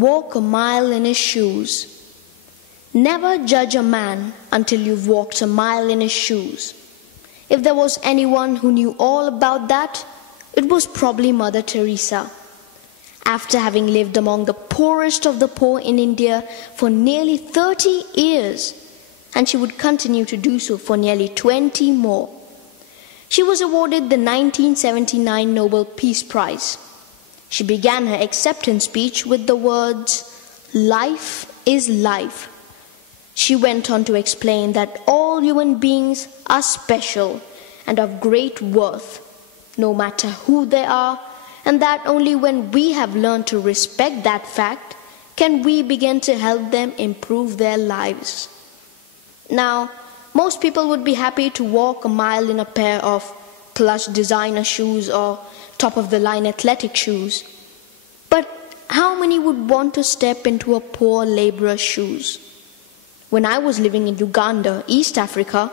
walk a mile in his shoes. Never judge a man until you've walked a mile in his shoes. If there was anyone who knew all about that, it was probably Mother Teresa. After having lived among the poorest of the poor in India for nearly 30 years, and she would continue to do so for nearly 20 more. She was awarded the 1979 Nobel Peace Prize. She began her acceptance speech with the words, "Life is life." She went on to explain that all human beings are special and of great worth, no matter who they are, and that only when we have learned to respect that fact can we begin to help them improve their lives. Now, most people would be happy to walk a mile in a pair of plush designer shoes or top-of-the-line athletic shoes. But how many would want to step into a poor laborer's shoes? When I was living in Uganda, East Africa,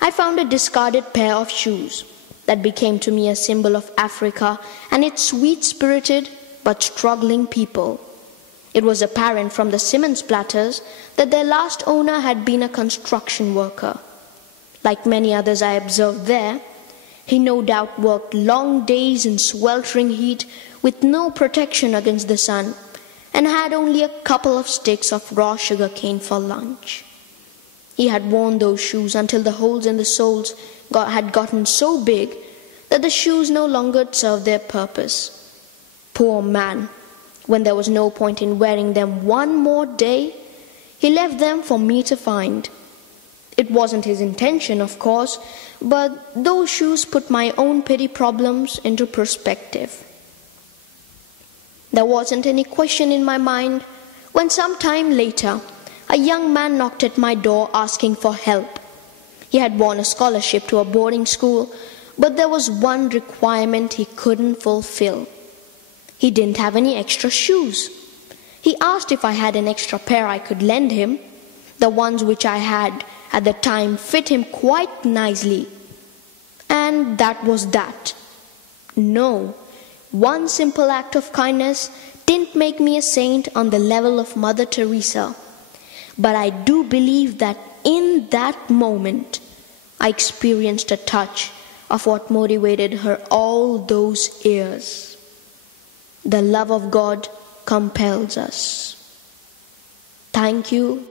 I found a discarded pair of shoes that became to me a symbol of Africa and its sweet-spirited but struggling people. It was apparent from the cement splatters that their last owner had been a construction worker. Like many others I observed there, he no doubt worked long days in sweltering heat with no protection against the sun and had only a couple of sticks of raw sugar cane for lunch. He had worn those shoes until the holes in the soles had gotten so big that the shoes no longer served their purpose. Poor man, when there was no point in wearing them one more day, he left them for me to find. It wasn't his intention, of course, but those shoes put my own petty problems into perspective. There wasn't any question in my mind when some time later a young man knocked at my door asking for help. He had won a scholarship to a boarding school, but there was one requirement he couldn't fulfill. He didn't have any extra shoes. He asked if I had an extra pair I could lend him. The ones which I had at the time fit him quite nicely. And that was that. No, one simple act of kindness didn't make me a saint on the level of Mother Teresa. But I do believe that in that moment, I experienced a touch of what motivated her all those years. The love of God compels us. Thank you.